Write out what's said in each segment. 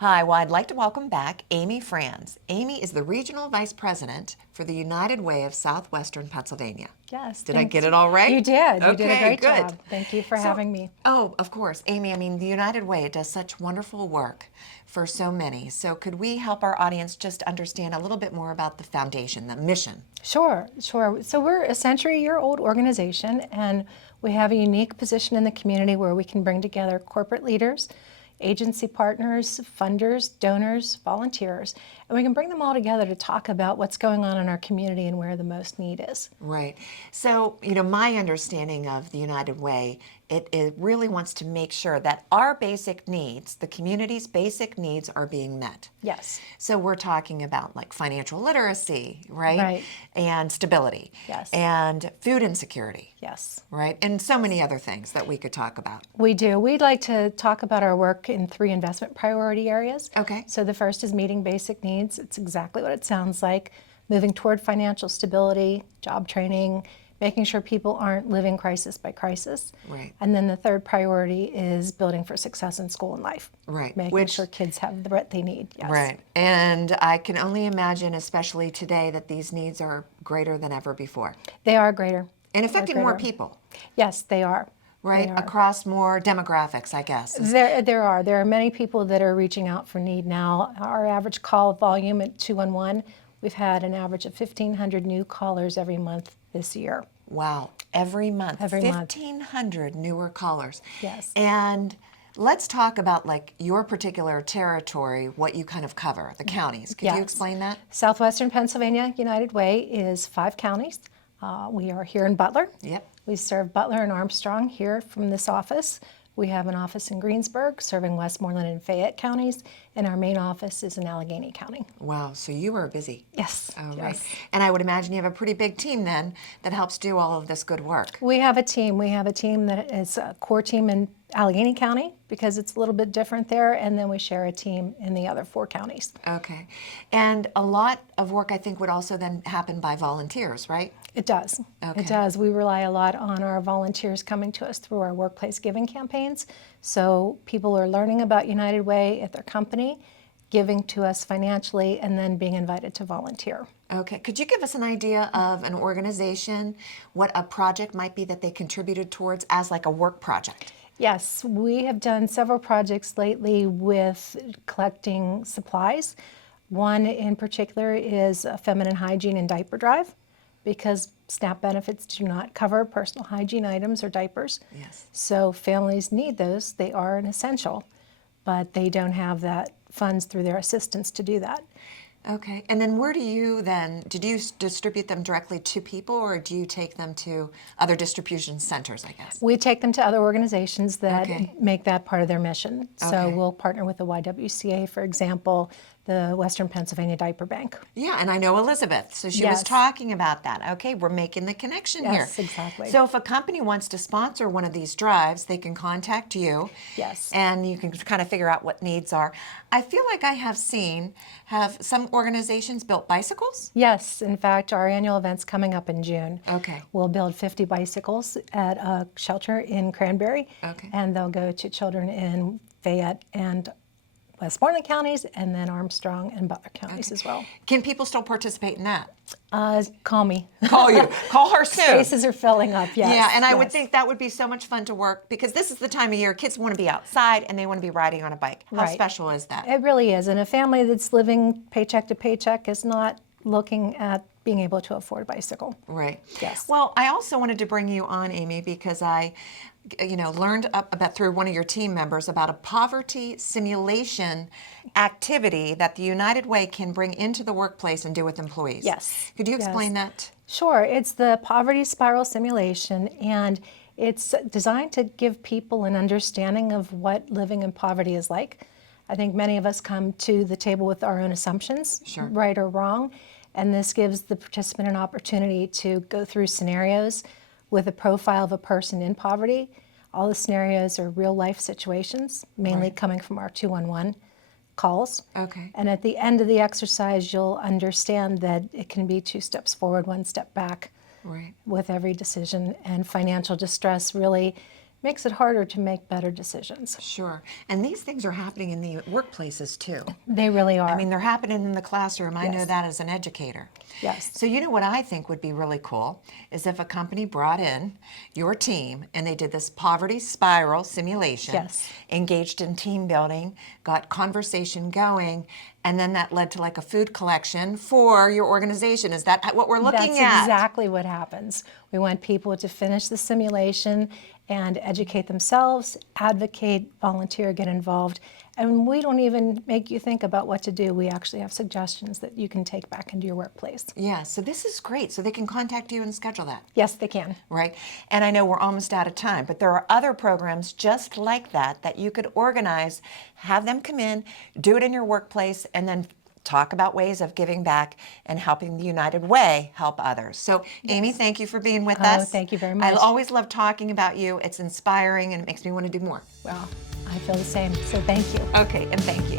Hi, well, I'd like to welcome back Amy Franz. Amy is the Regional Vice President for the United Way of Southwestern Pennsylvania. Yes. Did I get it all right? You did. You did a Okay, great good. job. Thank you for having me. Oh, of course. Amy, I mean, the United Way does such wonderful work for so many. So could we help our audience just understand a little bit more about the foundation, the mission? Sure. So we're a century-year-old organization, and we have a unique position in the community where we can bring together corporate leaders, agency partners, funders, donors, volunteers, and we can bring them all together to talk about what's going on in our community and where the most need is. Right. So, my understanding of the United Way, it really wants to make sure that our basic needs, the community's basic needs, are being met. Yes. So we're talking about like financial literacy, right? Right. And stability. Yes. And food insecurity. Yes. Right? And so many other things that we could talk about. We do. We'd like to talk about our work in 3 investment priority areas. Okay. So the first is meeting basic needs. It's exactly what it sounds like. Moving toward financial stability, job training, making sure people aren't living crisis by crisis. Right. And then the third priority is building for success in school and life. Right. Making sure kids have what they need. Yes. Right. And I can only imagine, especially today, that these needs are greater than ever before. They are greater. And affecting more people. Yes, they are. Right? They are. Across more demographics, I guess. There are many people that are reaching out for need now. Our average call volume at 211, we've had an average of 1,500 new callers every month this year. Wow, every month. Every month. 1,500 newer callers. Yes. And let's talk about like your particular territory, what you kind of cover, the counties. Could you explain that? Southwestern Pennsylvania United Way is 5 counties. We are here in Butler. Yep. We serve Butler and Armstrong here from this office. We have an office in Greensburg serving Westmoreland and Fayette counties, and our main office is in Allegheny County. Wow, so you are busy. Yes. Oh, yes. right. And I would imagine you have a pretty big team then that helps do all of this good work. We have a team. We have a team that is a core team in Allegheny County because it's a little bit different there, and then we share a team in the other 4 counties. Okay. And a lot of work, I think, would also then happen by volunteers, right? It does. Okay. It does. We rely a lot on our volunteers coming to us through our workplace giving campaigns. So people are learning about United Way at their company, giving to us financially, and then being invited to volunteer. Okay. Could you give us an idea of an organization, what a project might be that they contributed towards as like a work project? Yes, we have done several projects lately with collecting supplies. One in particular is a feminine hygiene and diaper drive, because SNAP benefits do not cover personal hygiene items or diapers. Yes. So families need those. They are an essential, but they don't have that funds through their assistance to do that. Okay. And then where do you then, did you distribute them directly to people, or do you take them to other distribution centers, I guess? We take them to other organizations that Okay. make that part of their mission. So Okay. we'll partner with the YWCA, for example, the Western Pennsylvania Diaper Bank. Yeah, and I know Elizabeth, so she was Yes. talking about that. Okay, we're making the connection here. Yes, exactly. So if a company wants to sponsor one of these drives, they can contact you. Yes. And you can kind of figure out what needs are. I feel like I have some organizations built bicycles. Yes, in fact, our annual event's coming up in June. Okay. We'll build 50 bicycles at a shelter in Cranberry, Okay. and they'll go to children in Fayette and Westmoreland counties, and then Armstrong and Butler counties as well. Can people still participate in that? Call me. Call you. Call her soon. Spaces are filling up, yes. Yeah, and I would yes. think that would be so much fun to work, because this is the time of year kids want to be outside and they want to be riding on a bike. How Right. special is that? It really is, and a family that's living paycheck to paycheck is not looking at being able to afford a bicycle. Right. Yes. Well, I also wanted to bring you on, Amy, because I, learned about through one of your team members about a poverty simulation activity that the United Way can bring into the workplace and do with employees. Yes. Could you Yes. explain that? Sure, it's the poverty spiral simulation, and it's designed to give people an understanding of what living in poverty is like. I think many of us come to the table with our own assumptions, Sure. right or wrong, and this gives the participant an opportunity to go through scenarios with a profile of a person in poverty. All the scenarios are real life situations, mainly Right. coming from our 211 calls. Okay. And at the end of the exercise, you'll understand that it can be 2 steps forward, 1 step back Right. with every decision. And financial distress really makes it harder to make better decisions. Sure. And these things are happening in the workplaces too. They really are. I mean, they're happening in the classroom. I know Yes. that as an educator. Yes. So you know what I think would be really cool is if a company brought in your team and they did this poverty spiral simulation, Yes. engaged in team building, got conversation going, and then that led to like a food collection for your organization. Is that what we're looking That's at? exactly what happens. We want people to finish the simulation and educate themselves, advocate, volunteer, get involved. And we don't even make you think about what to do. We actually have suggestions that you can take back into your workplace. Yeah, so this is great. So they can contact you and schedule that. Yes, they can. Right? And I know we're almost out of time, but there are other programs just like that that you could organize, have them come in, do it in your workplace, and then talk about ways of giving back and helping the United Way help others. So, Amy, thank you for being with us. Thank you very I much. always love talking about you. It's inspiring and it makes me want to do more. Well, I feel the same. So thank you. Okay, and thank you.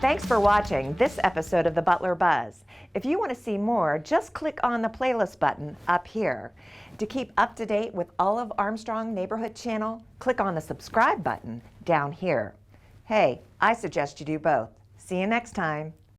Thanks for watching this episode of the Butler Buzz. If you want to see more, just click on the playlist button up here. To keep up to date with all of Armstrong Neighborhood Channel, click on the subscribe button down here. Hey, I suggest you do both. See you next time.